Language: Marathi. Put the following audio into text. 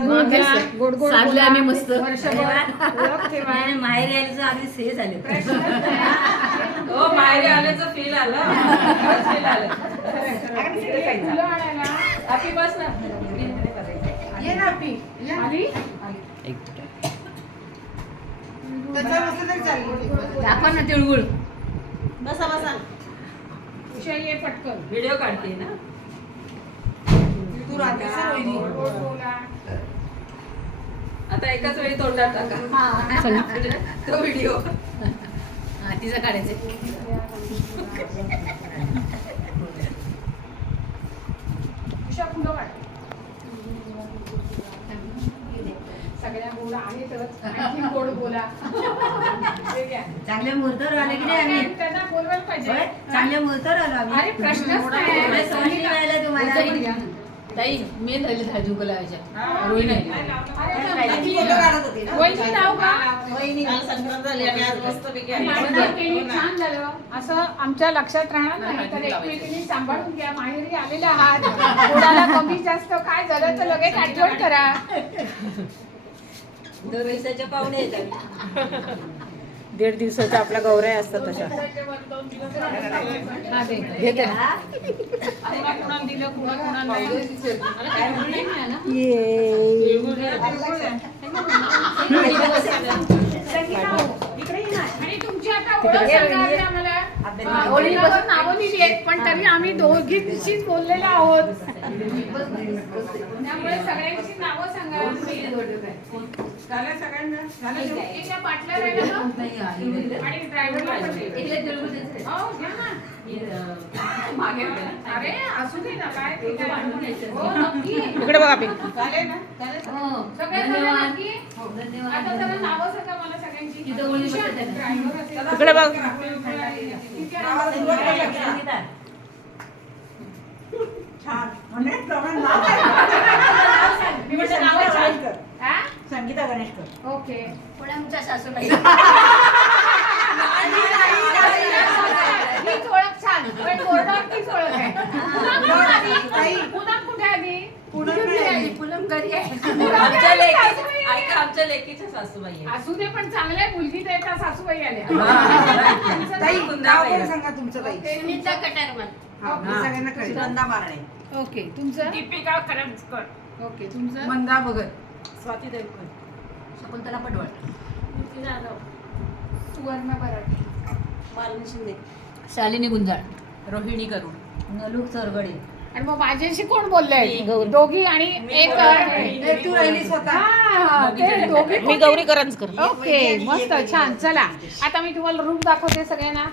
गोड गोड साधलं आम्ही मस्त. माहेरी आल्याचं आम्ही हे झाले. हो माहेरी आल्याचं फील आलं. फील आलं. आपी बस ना. ये ना आपी. आली? दाखवा ना तिळगुळ. बसा बसा. उषा ये पटकन. व्हिडिओ काढते ना. तू राहते गोड बोला. आता एकाच वेळी तोंडात टाका तो व्हिडिओ. हा तिचं काढायचं. उषा फुलं वाट. सगळ्या गोड आहेतच. आणखी गोड बोला. हे घ्या. चांगल्या मुहूर्तावर आले की नाही आम्ही. त्यांना बोलवायला पाहिजे. चांगल्या मुहूर्तावर आलो आम्ही. अरे प्रश्नच नाही. समजून राहिला तुम्हाला. ताई मेन राहिले धाजू कलाच्या रोहिणी वहिनी नाव का? संक्रांत झाली आणि आज मस्तपैकी आम्ही छान झालं. असं आमच्या लक्षात राहणार नाही तर एकमेकींनी सांभाळून घ्या. माहेरी आलेले आहात. कोणाला कमी जास्त काय झालं तर लगेच आठवण करा. दरवेळेच्या पाहुणे येतात. 1.5 दिवसाचा आपला गौराई असतात तशा. घेते कुणाला दिलं कुणाला नाही. आणि तुमची आता ओळख सांगा आधी आम्हाला. ओळखीवर नावं दिली आहेत पण तरी आम्ही दोघींशीच बोललेलो आहोत. त्यामुळे सगळ्यांची नावं सांगा. एका पाटला राहिला ना आणि ड्रायव्हरला पण दे. हो घ्या ना. अरे असू दे ना काय ते काय. हो नक्की. इकडे बघा पी. सगळे नक्की. आता जरा नावं सांगा मला सगळ्यांची. ड्रायव्हर असेल. इकडे बघ. संगीता गणेशकर. ओके. पुण्याच्या सासूबाई. हीच ओळख छान पण बोर्डावर तीच ओळख आहे. पुनम कुठे आली? पुनम घरी आहे. आमच्या लेकी ऐका आमच्या लेकीच्या सासूबाई आहे. असू दे पण चांगल्या मुलगी त्याच्या सासूबाई आल्या. सांगा तुमचं ताई. सुनीता कटारमान. सगळ्यांना कळेल. नंदा मारणे. ओके तुमचं? दीपिका करंजकर. ओके तुमचं? मंदा भगत. स्वाती देवकर. शकुंतला पटवळ. सुवर्ण बराटे. मालिनी शिंदे. शालिनी गुंजाळ. रोहिणी करून. नलूक चरगडे. आणि मग माझ्याशी कोण बोललंय? दोघी आणि एक तू राहिली स्वतः. हा, ते दोघी मी गौरी करंजकर. ओके मस्त छान. चला आता मी तुम्हाला रूम दाखवते सगळ्यांना.